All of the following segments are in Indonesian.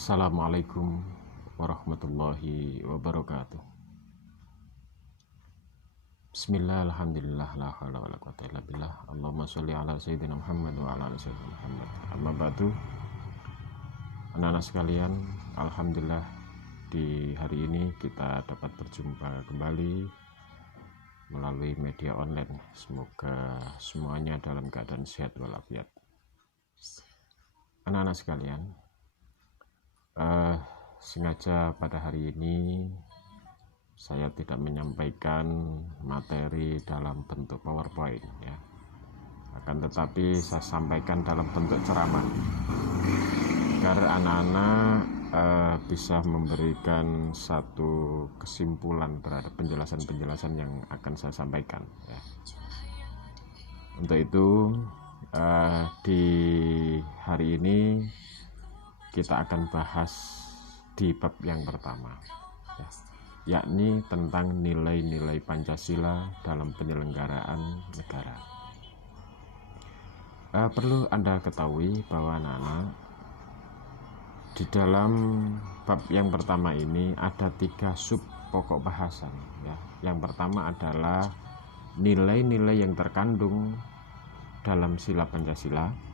Assalamualaikum warahmatullahi wabarakatuh. Bismillah, alhamdulillah, la haula wala quwata illa billah. Allahumma sholli ala sayyidina Muhammad wa ala ali sayyidina Muhammad. Amma ba'du. Anak-anak sekalian, alhamdulillah di hari ini kita dapat berjumpa kembali melalui media online. Semoga semuanya dalam keadaan sehat walafiat. Anak-anak sekalian, sengaja pada hari ini saya tidak menyampaikan materi dalam bentuk PowerPoint ya. Akan tetapi saya sampaikan dalam bentuk ceramah agar anak-anak bisa memberikan satu kesimpulan terhadap penjelasan-penjelasan yang akan saya sampaikan ya. Untuk itu di hari ini kita akan bahas di bab yang pertama ya, yakni tentang nilai-nilai Pancasila dalam penyelenggaraan negara. Perlu Anda ketahui bahwa anak-anak, di dalam bab yang pertama ini ada 3 sub pokok bahasan ya. Yang pertama adalah nilai-nilai yang terkandung dalam sila Pancasila.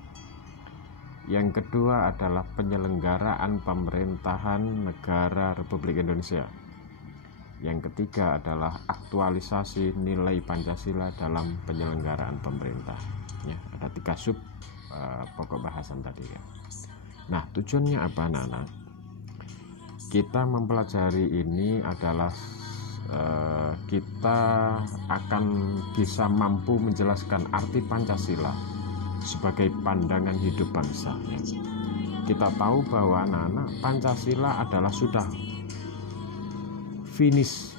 Yang kedua adalah penyelenggaraan pemerintahan negara Republik Indonesia. Yang ketiga adalah aktualisasi nilai Pancasila dalam penyelenggaraan pemerintah ya. Ada 3 sub pokok bahasan tadi ya. Nah, tujuannya apa anak-anak? Kita mempelajari ini adalah kita akan bisa mampu menjelaskan arti Pancasila sebagai pandangan hidup bangsa ya. Kita tahu bahwa anak-anak, Pancasila adalah sudah finish.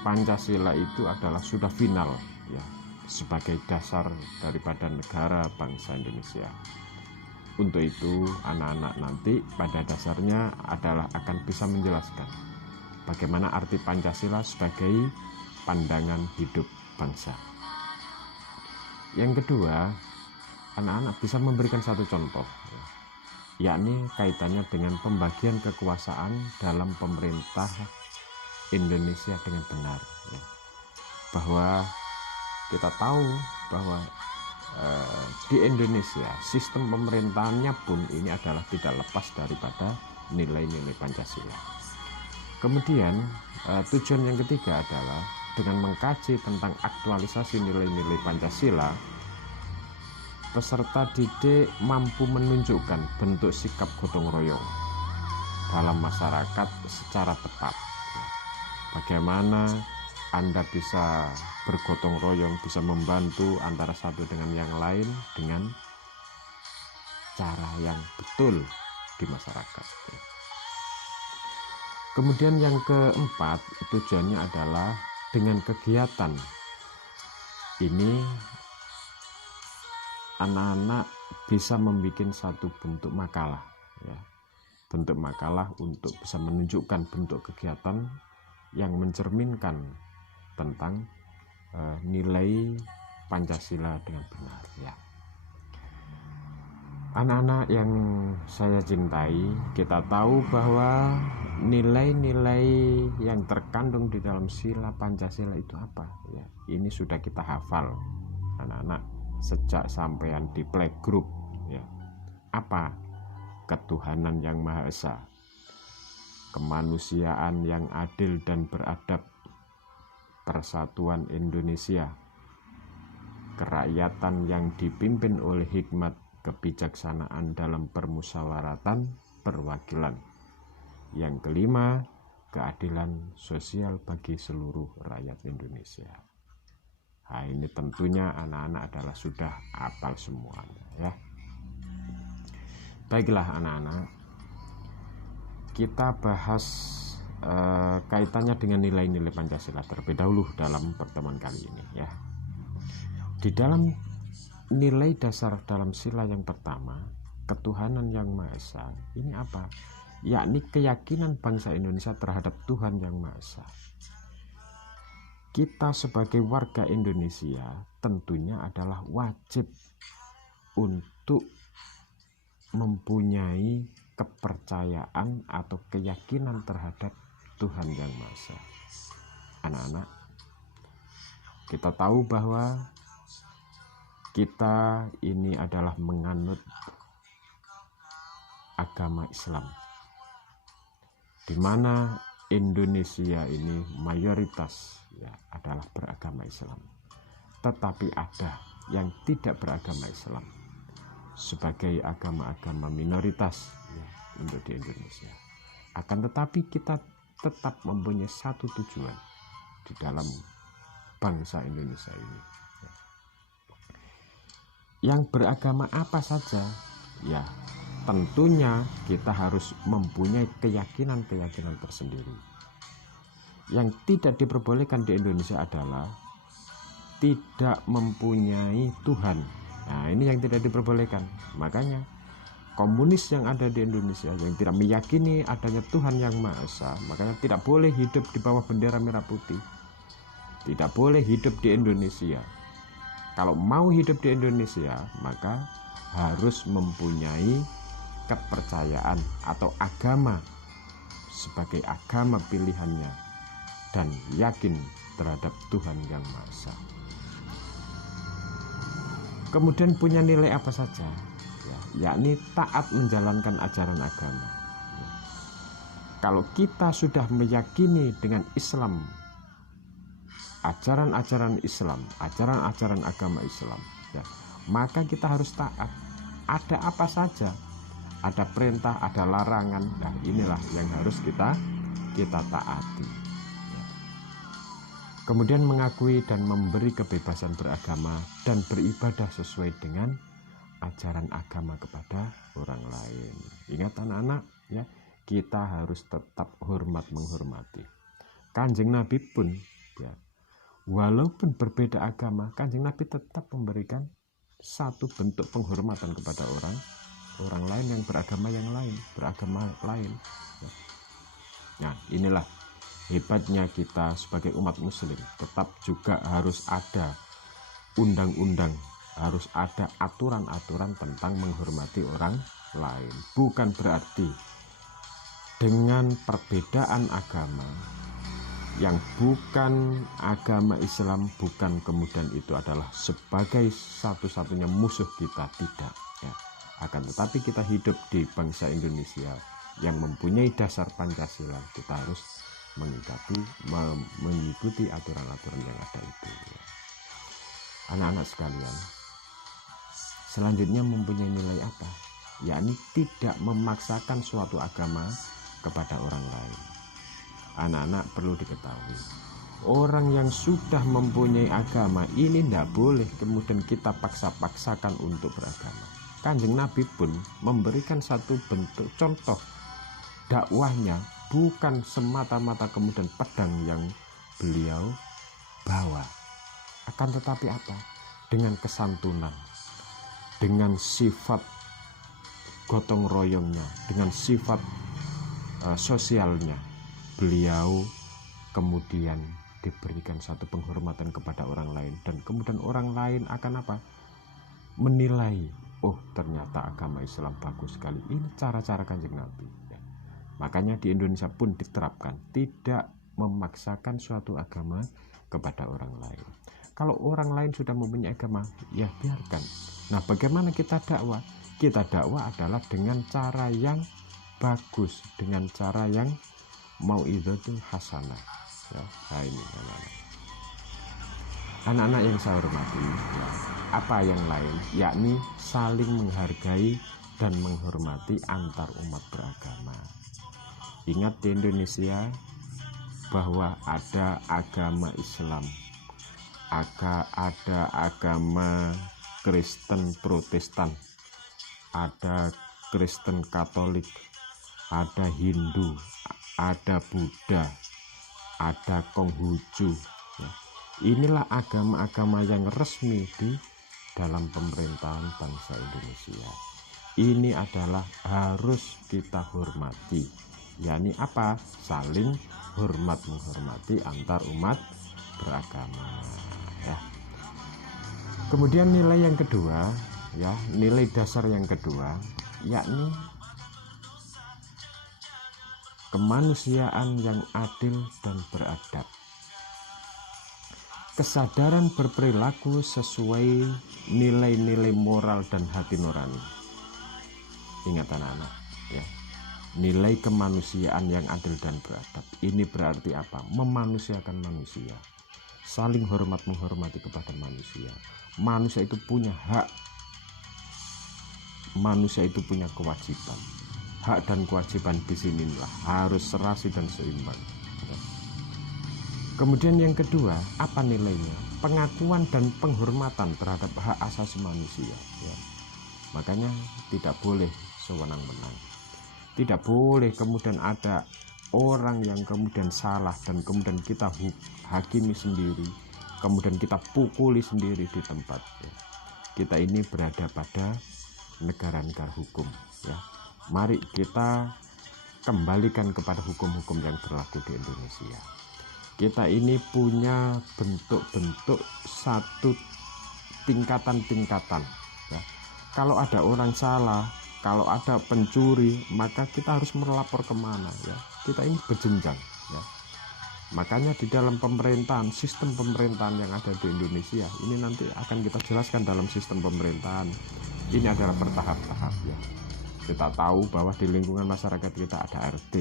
Pancasila itu adalah sudah final ya, sebagai dasar daripada negara bangsa Indonesia. Untuk itu anak-anak nanti pada dasarnya adalah akan bisa menjelaskan bagaimana arti Pancasila sebagai pandangan hidup bangsa. Yang kedua, anak-anak bisa memberikan satu contoh ya, yakni kaitannya dengan pembagian kekuasaan dalam pemerintah Indonesia dengan benar ya. Bahwa kita tahu bahwa di Indonesia sistem pemerintahannya pun ini adalah tidak lepas daripada nilai-nilai Pancasila. Kemudian tujuan yang ketiga adalah dengan mengkaji tentang aktualisasi nilai-nilai Pancasila, peserta didik mampu menunjukkan bentuk sikap gotong royong dalam masyarakat secara tepat. Bagaimana Anda bisa bergotong royong, bisa membantu antara satu dengan yang lain dengan cara yang betul di masyarakat. Kemudian yang keempat, tujuannya adalah dengan kegiatan ini anak-anak bisa membuat satu bentuk makalah ya. Bentuk makalah untuk bisa menunjukkan bentuk kegiatan yang mencerminkan tentang nilai Pancasila dengan benar ya. Anak-anak yang saya cintai, kita tahu bahwa nilai-nilai yang terkandung di dalam sila Pancasila itu apa ya. Ini sudah kita hafal anak-anak sejak sampean di playgroup ya. Apa? Ketuhanan yang Maha Esa, kemanusiaan yang adil dan beradab, persatuan Indonesia, kerakyatan yang dipimpin oleh hikmat kebijaksanaan dalam permusyawaratan perwakilan. Yang kelima, keadilan sosial bagi seluruh rakyat Indonesia. Nah, ini tentunya anak-anak adalah sudah hafal semuanya ya. Baiklah anak-anak, kita bahas kaitannya dengan nilai-nilai Pancasila terlebih dahulu dalam pertemuan kali ini ya. Di dalam nilai dasar dalam sila yang pertama, ketuhanan yang Maha Esa, ini apa? Yakni keyakinan bangsa Indonesia terhadap Tuhan yang Maha Esa. Kita sebagai warga Indonesia tentunya adalah wajib untuk mempunyai kepercayaan atau keyakinan terhadap Tuhan Yang Maha Esa. Anak-anak, kita tahu bahwa kita ini adalah menganut agama Islam, di mana Indonesia ini mayoritas ya adalah beragama Islam. Tetapi ada yang tidak beragama Islam sebagai agama-agama minoritas ya, untuk di Indonesia. Akan tetapi kita tetap mempunyai satu tujuan di dalam bangsa Indonesia ini. Yang beragama apa saja, ya tentunya kita harus mempunyai keyakinan-keyakinan tersendiri. Yang tidak diperbolehkan di Indonesia adalah tidak mempunyai Tuhan. Nah, ini yang tidak diperbolehkan. Makanya komunis yang ada di Indonesia yang tidak meyakini adanya Tuhan Yang Maha Esa, makanya tidak boleh hidup di bawah bendera merah putih. Tidak boleh hidup di Indonesia. Kalau mau hidup di Indonesia, maka harus mempunyai kepercayaan atau agama sebagai agama pilihannya dan yakin terhadap Tuhan Yang Maha Esa. Kemudian punya nilai apa saja, ya, yakni taat menjalankan ajaran agama. Ya. Kalau kita sudah meyakini dengan Islam, ajaran-ajaran Islam, ajaran-ajaran agama Islam, ya, maka kita harus taat. Ada apa saja, ada perintah, ada larangan. Nah, inilah yang harus kita taati. Kemudian mengakui dan memberi kebebasan beragama dan beribadah sesuai dengan ajaran agama kepada orang lain. Ingat anak-anak, ya, kita harus tetap hormat menghormati. Kanjeng Nabi pun, ya, walaupun berbeda agama, Kanjeng Nabi tetap memberikan satu bentuk penghormatan kepada orang lain yang beragama lain. Nah, inilah hebatnya kita sebagai umat muslim, tetap juga harus ada undang-undang, harus ada aturan-aturan tentang menghormati orang lain. Bukan berarti dengan perbedaan agama yang bukan agama Islam, bukan kemudian itu adalah sebagai satu-satunya musuh kita, tidak ya. Akan tetapi kita hidup di bangsa Indonesia yang mempunyai dasar Pancasila, kita harus mengikuti aturan-aturan yang ada itu ya. Anak-anak sekalian, selanjutnya mempunyai nilai apa? Yakni tidak memaksakan suatu agama kepada orang lain. Anak-anak perlu diketahui, orang yang sudah mempunyai agama ini tidak boleh kemudian kita paksa-paksakan untuk beragama. Kanjeng Nabi pun memberikan satu bentuk contoh dakwahnya, bukan semata-mata kemudian pedang yang beliau bawa, akan tetapi apa? Dengan kesantunan, dengan sifat gotong royongnya, dengan sifat sosialnya, beliau kemudian diberikan satu penghormatan kepada orang lain, dan kemudian orang lain akan apa? Menilai, oh ternyata agama Islam bagus sekali. Ini cara-cara Kanjeng Nabi. Makanya di Indonesia pun diterapkan tidak memaksakan suatu agama kepada orang lain. Kalau orang lain sudah mempunyai agama, ya biarkan. Nah, bagaimana kita dakwah? Kita dakwah adalah dengan cara yang bagus, dengan cara yang mau'izatul hasanah. Ya, nah ini anak-anak yang saya hormati, ya, apa yang lain, yakni saling menghargai dan menghormati antar umat beragama. Ingat di Indonesia bahwa ada agama Islam, ada agama Kristen Protestan, ada Kristen Katolik, ada Hindu, ada Buddha, ada Konghucu. Ya. Inilah agama-agama yang resmi di dalam pemerintahan bangsa Indonesia. Ini adalah harus kita hormati. yakni apa? Saling hormat menghormati antar umat beragama ya. Kemudian nilai yang kedua ya, nilai dasar yang kedua yakni kemanusiaan yang adil dan beradab, kesadaran berperilaku sesuai nilai-nilai moral dan hati nurani. Ingat anak-anak ya, nilai kemanusiaan yang adil dan beradab ini berarti apa? Memanusiakan manusia, saling hormat menghormati kepada manusia. Manusia itu punya hak, manusia itu punya kewajiban. Hak dan kewajiban di sinilah harus serasi dan seimbang. Kemudian yang kedua, apa nilainya? Pengakuan dan penghormatan terhadap hak asasi manusia ya. Makanya tidak boleh sewenang-wenang, tidak boleh kemudian ada orang yang kemudian salah dan kemudian kita hakimi sendiri, kemudian kita pukuli sendiri di tempat ya. Kita ini berada pada negara-negara hukum ya. Mari kita kembalikan kepada hukum-hukum yang berlaku di Indonesia. Kita ini punya bentuk-bentuk satu tingkatan-tingkatan ya. Kalau ada orang salah, kalau ada pencuri, maka kita harus melapor kemana ya. Kita ini berjenjang ya. Makanya di dalam pemerintahan, sistem pemerintahan yang ada di Indonesia ini nanti akan kita jelaskan dalam sistem pemerintahan. Ini adalah bertahap-tahap ya. Kita tahu bahwa di lingkungan masyarakat kita ada RT,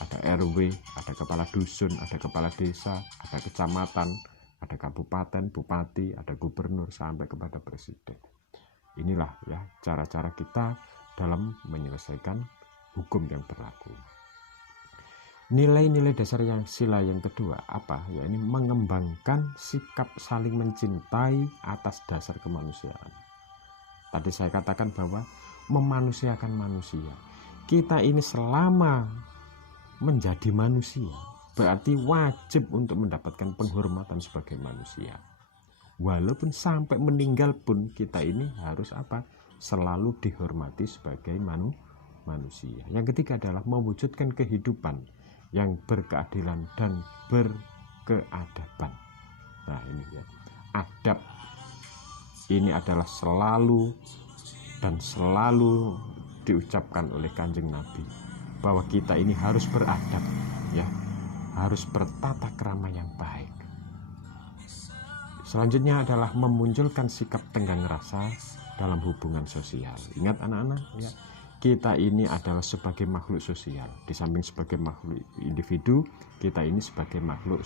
ada RW, ada kepala dusun, ada kepala desa, ada kecamatan, ada kabupaten, bupati, ada gubernur, sampai kepada presiden. Inilah ya cara-cara kita dalam menyelesaikan hukum yang berlaku. Nilai-nilai dasar yang sila yang kedua apa? Ya ini mengembangkan sikap saling mencintai atas dasar kemanusiaan. Tadi saya katakan bahwa memanusiakan manusia. Kita ini selama menjadi manusia berarti wajib untuk mendapatkan penghormatan sebagai manusia. Walaupun sampai meninggal pun kita ini harus apa? Selalu dihormati sebagai manusia. Yang ketiga adalah mewujudkan kehidupan yang berkeadilan dan berkeadaban. Nah ini ya, adab ini adalah selalu dan selalu diucapkan oleh Kanjeng Nabi bahwa kita ini harus beradab ya, harus bertata krama yang baik. Selanjutnya adalah memunculkan sikap tenggang rasa dalam hubungan sosial. Ingat anak-anak ya, kita ini adalah sebagai makhluk sosial. Di samping sebagai makhluk individu, kita ini sebagai makhluk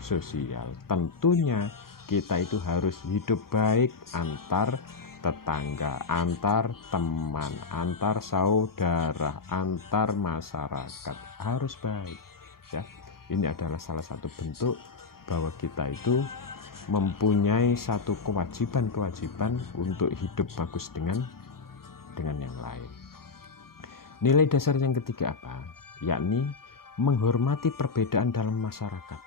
sosial. Tentunya kita itu harus hidup baik antar tetangga, antar teman, antar saudara, antar masyarakat, harus baik ya. Ini adalah salah satu bentuk bahwa kita itu mempunyai satu kewajiban untuk hidup bagus dengan yang lain. Nilai dasar yang ketiga apa? Yakni menghormati perbedaan dalam masyarakat.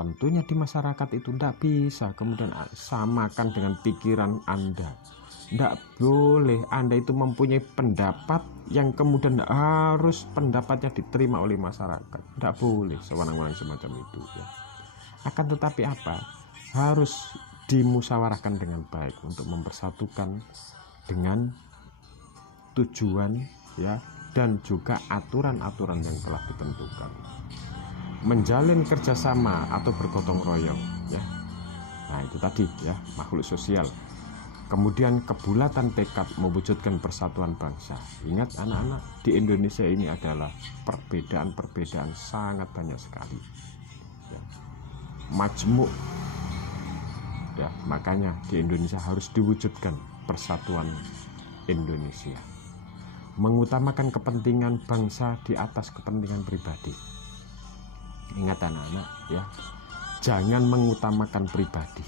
Tentunya di masyarakat itu tidak bisa kemudian samakan dengan pikiran Anda. Tidak boleh Anda itu mempunyai pendapat yang kemudian harus pendapatnya diterima oleh masyarakat. Tidak boleh sewenang-wenang semacam itu ya. Akan tetapi apa? Harus dimusyawarahkan dengan baik untuk mempersatukan dengan tujuan ya, dan juga aturan-aturan yang telah ditentukan. Menjalin kerjasama atau bergotong royong ya. Nah itu tadi ya, makhluk sosial. Kemudian kebulatan tekad mewujudkan persatuan bangsa. Ingat anak-anak, di Indonesia ini adalah perbedaan-perbedaan sangat banyak sekali ya. Majmuk ya, makanya di Indonesia harus diwujudkan persatuan Indonesia, mengutamakan kepentingan bangsa di atas kepentingan pribadi. Ingat anak-anak ya, jangan mengutamakan pribadi,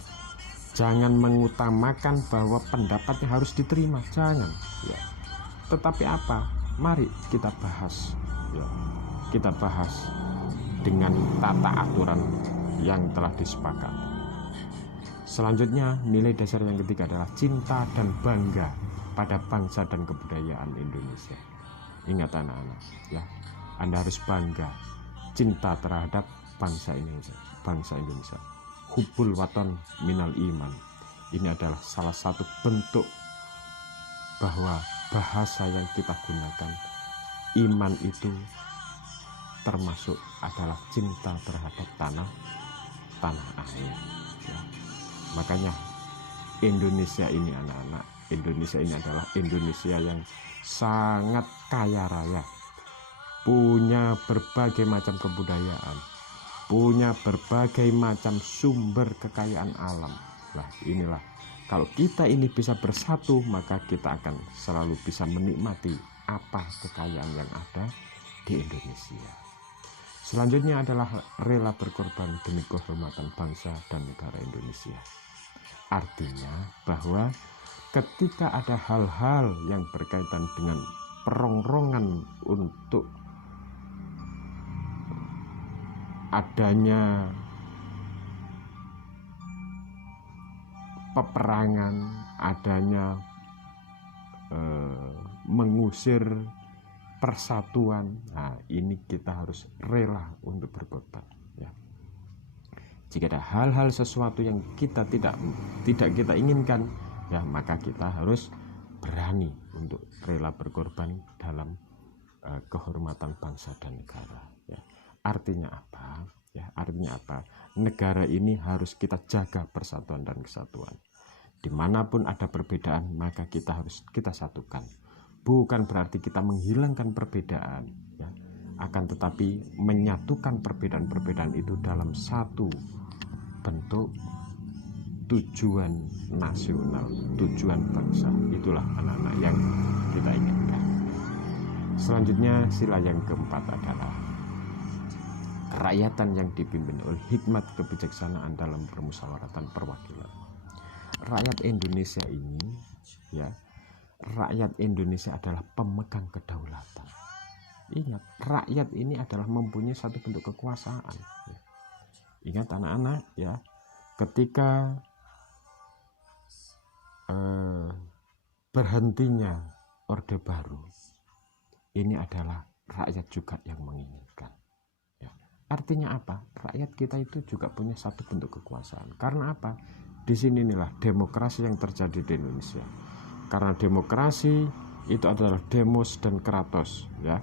jangan mengutamakan bahwa pendapatnya harus diterima, jangan ya. Tetapi apa? Mari kita bahas ya, kita bahas dengan tata aturan yang telah disepakati. Selanjutnya nilai dasar yang ketiga adalah cinta dan bangga pada bangsa dan kebudayaan Indonesia. Ingat anak-anak ya, Anda harus bangga, cinta terhadap bangsa Indonesia. Hubbul watan minal iman. Ini adalah salah satu bentuk bahwa bahasa yang kita gunakan iman itu termasuk adalah cinta terhadap tanah air ya. Makanya Indonesia ini anak-anak, Indonesia ini adalah Indonesia yang sangat kaya raya, punya berbagai macam kebudayaan, punya berbagai macam sumber kekayaan alam. Nah inilah, kalau kita ini bisa bersatu, maka kita akan selalu bisa menikmati apa kekayaan yang ada di Indonesia. Selanjutnya adalah rela berkorban demi kehormatan bangsa dan negara Indonesia. Artinya bahwa ketika ada hal-hal yang berkaitan dengan perongrongan untuk adanya peperangan, adanya mengusir persatuan, nah ini kita harus rela untuk berkorban ya. Jika ada hal-hal sesuatu yang kita tidak kita inginkan ya, maka kita harus berani untuk rela berkorban dalam kehormatan bangsa dan negara ya. Artinya apa ya? Artinya apa? Negara ini harus kita jaga persatuan dan kesatuan. Dimanapun ada perbedaan, maka kita harus kita satukan. Bukan berarti kita menghilangkan perbedaan ya, akan tetapi menyatukan perbedaan-perbedaan itu dalam satu bentuk tujuan nasional, tujuan bangsa. Itulah anak-anak yang kita inginkan. Selanjutnya sila yang keempat adalah kerakyatan yang dipimpin oleh hikmat kebijaksanaan dalam permusyawaratan perwakilan. Rakyat Indonesia ini ya, rakyat Indonesia adalah pemegang kedaulatan. Ingat, rakyat ini adalah mempunyai satu bentuk kekuasaan ya. Ingat anak-anak ya, ketika berhentinya Orde Baru, ini adalah rakyat juga yang menginginkan ya. Artinya apa? Rakyat kita itu juga punya satu bentuk kekuasaan. Karena apa? Di sini inilah demokrasi yang terjadi di Indonesia. Karena demokrasi itu adalah demos dan kratos ya.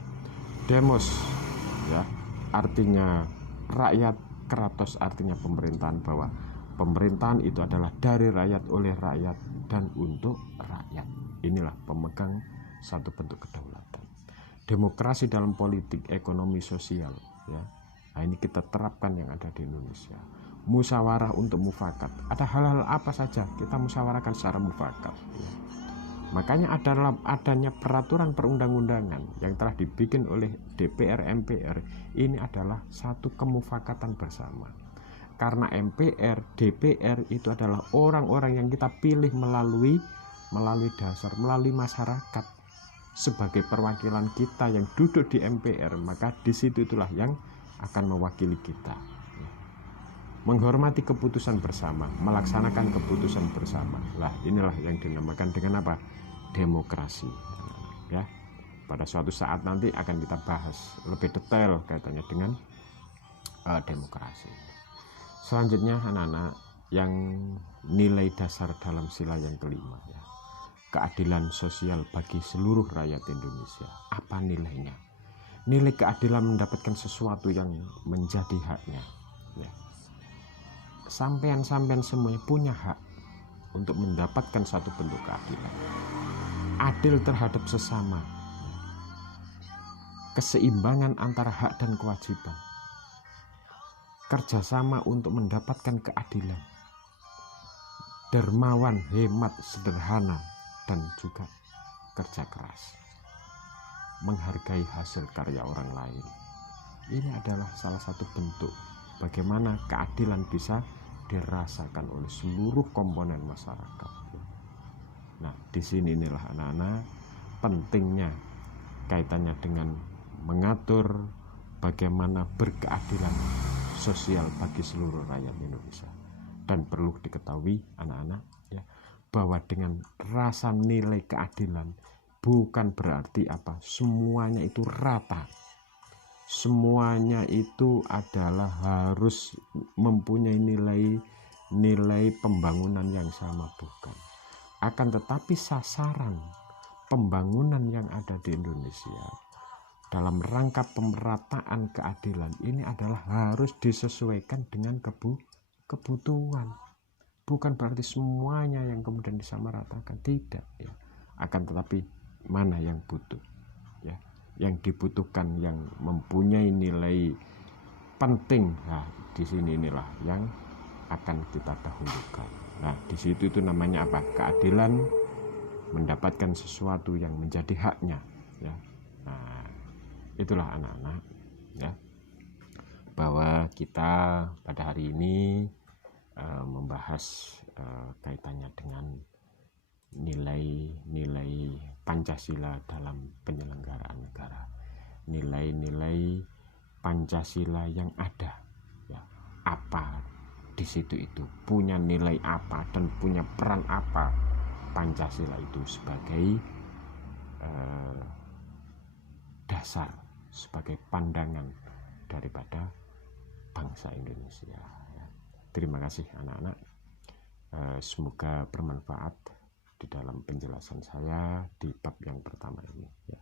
Demos ya artinya rakyat, kratos artinya pemerintahan, bahwa pemerintahan itu adalah dari rakyat, oleh rakyat, dan untuk rakyat. Inilah pemegang satu bentuk kedaulatan. Demokrasi dalam politik, ekonomi, sosial ya. Nah, ini kita terapkan yang ada di Indonesia. Musyawarah untuk mufakat. Ada hal-hal apa saja kita musyawarahkan secara mufakat ya. Makanya adanya peraturan perundang-undangan yang telah dibikin oleh DPR, MPR, ini adalah satu kemufakatan bersama. Karena MPR, DPR itu adalah orang-orang yang kita pilih melalui dasar, melalui masyarakat sebagai perwakilan kita yang duduk di MPR, maka di situ itulah yang akan mewakili kita. Menghormati keputusan bersama, melaksanakan keputusan bersama. Lah inilah yang dinamakan dengan apa? Demokrasi ya. Pada suatu saat nanti akan kita bahas lebih detail kaitannya dengan demokrasi. Selanjutnya anak-anak, yang nilai dasar dalam sila yang kelima ya, keadilan sosial bagi seluruh rakyat Indonesia. Apa nilainya? Nilai keadilan mendapatkan sesuatu yang menjadi haknya ya. Sampean semuanya punya hak untuk mendapatkan satu bentuk keadilan, adil terhadap sesama, keseimbangan antara hak dan kewajiban, kerjasama untuk mendapatkan keadilan, dermawan, hemat, sederhana, dan juga kerja keras, menghargai hasil karya orang lain. Ini adalah salah satu bentuk bagaimana keadilan bisa dirasakan oleh seluruh komponen masyarakat. Nah, di sini inilah anak-anak pentingnya kaitannya dengan mengatur bagaimana berkeadilan sosial bagi seluruh rakyat Indonesia. Dan perlu diketahui anak-anak ya, bahwa dengan rasa nilai keadilan bukan berarti apa semuanya itu rata. Semuanya itu adalah harus mempunyai nilai pembangunan yang sama, bukan. Akan tetapi sasaran pembangunan yang ada di Indonesia dalam rangka pemerataan keadilan ini adalah harus disesuaikan dengan kebutuhan. Bukan berarti semuanya yang kemudian disamaratakan, tidak ya. Akan tetapi mana yang butuh ya, yang dibutuhkan, yang mempunyai nilai penting, nah di sini inilah yang akan kita dahulukan. Nah di situ itu namanya apa? Keadilan, mendapatkan sesuatu yang menjadi haknya ya. Nah itulah anak-anak ya, bahwa kita pada hari ini membahas kaitannya dengan nilai-nilai Pancasila dalam penyelenggaraan negara, nilai-nilai Pancasila yang ada ya, apa di situ itu punya nilai apa dan punya peran apa Pancasila itu sebagai dasar, sebagai pandangan daripada bangsa Indonesia ya. Terima kasih anak-anak, semoga bermanfaat di dalam penjelasan saya di bab yang pertama ini ya.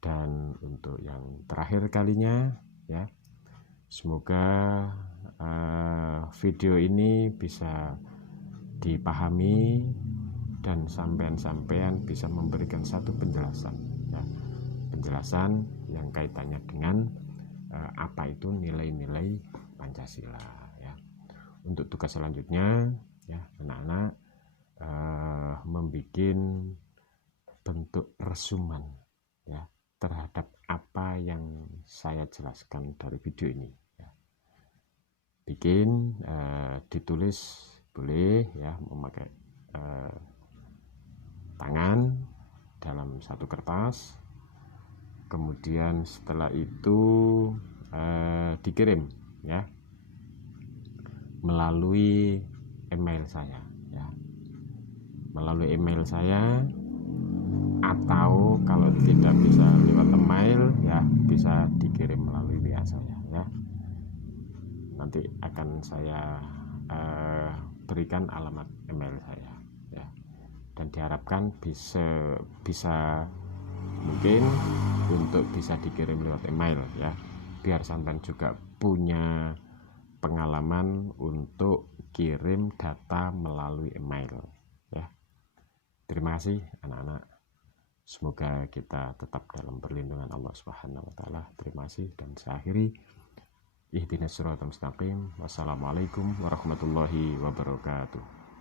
Dan untuk yang terakhir kalinya ya, semoga video ini bisa dipahami dan sampean-sampean bisa memberikan satu penjelasan ya, penjelasan yang kaitannya dengan apa itu nilai-nilai Pancasila ya. Untuk tugas selanjutnya ya anak-anak, membuat bentuk resumen ya terhadap apa yang saya jelaskan dari video ini ya. Bikin ditulis boleh ya, memakai tangan dalam satu kertas, kemudian setelah itu dikirim ya melalui email saya ya, melalui email saya, atau kalau tidak bisa lewat email ya bisa dikirim melalui WA saya ya. Nanti akan saya berikan alamat email saya ya, dan diharapkan bisa mungkin untuk bisa dikirim lewat email ya, biar sampean juga punya pengalaman untuk kirim data melalui email ya. Terima kasih anak-anak, semoga kita tetap dalam perlindungan Allah Subhanahu wa taala. Terima kasih, dan saya akhiri, ihdinas siratal mustaqim. Wassalamualaikum warahmatullahi wabarakatuh.